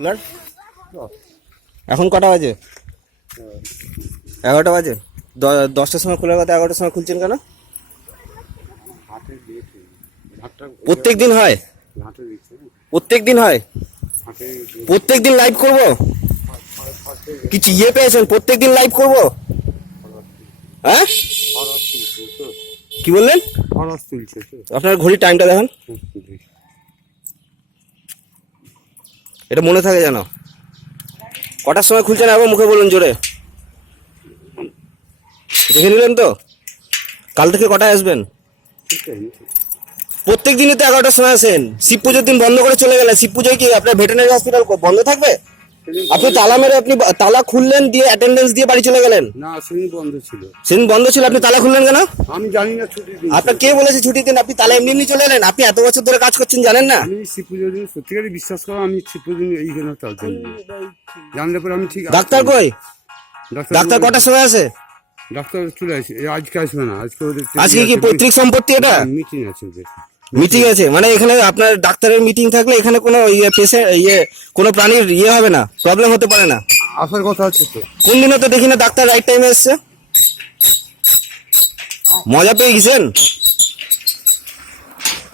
আপনার এখন কটা বাজে? 11টা বাজে। 10টার সময় খোলার কথা, 11টার সময় খুলছেন কেন? প্রত্যেক দিন হয়? প্রত্যেক দিন হয়? প্রত্যেক দিন লাইভ করব? কিছু ইয়ে পেয়েছেন? প্রত্যেক দিন লাইভ করব? হ্যাঁ কি বললেন? আপনার ঘড়ির টাইমটা দেখেন, এটা মনে থাকে যেন। কটার সময় খুলছেন আবার মুখে বলুন জোরে। দেখে নিলেন তো? কাল থেকে কটায় আসবেন? প্রত্যেক দিনই তো 11টার সময় আসেন। শিব পুজোর দিন বন্ধ করে চলে গেলেন। শিব পুজোয় কি আপনার ভেটেরিনারি হসপিটাল বন্ধ থাকবে? আপনি তালা মেরে, আপনি তালা খুললেন, দিয়ে অ্যাটেন্ডেন্স দিয়ে বাড়ি চলে গেলেন। না, সেদিন বন্ধ ছিল। সেদিন বন্ধ ছিল, আপনি তালা খুললেন কেন? আমি জানি না ছুটির দিন। আপনার কে বলেছে ছুটির দিন? আপনি তালা এমনি এমনি চলে এলেন? আপনি এত বছর ধরে কাজ করছেন, জানেন না? আমি শিব পুজোর দিন সত্যিকারই বিশ্বাস করো, আমি শিব পুজোর দিন এই জন্য তার জন্য জানলে পরে আমি ঠিক। ডাক্তার কই? ডাক্তার কটার সময় আসে? ডাক্তার চলে আসে, আজকে আসবে না। আজকে ওদের আজকে কি পৈতৃক সম্পত্তি এটা? মিটিং আছে ওদের। মিটিং আছে মানে এখানে আপনার ডাক্তারের মিটিং থাকলে এখানে কোনো কোনো প্রাণীর হবে না, প্রবলেম হতে পারে না। আসার কথা আছে তো। কোন দিনও তো দেখি না ডাক্তার রাইট টাইমে এসছে। মজা পেয়ে গেছেন?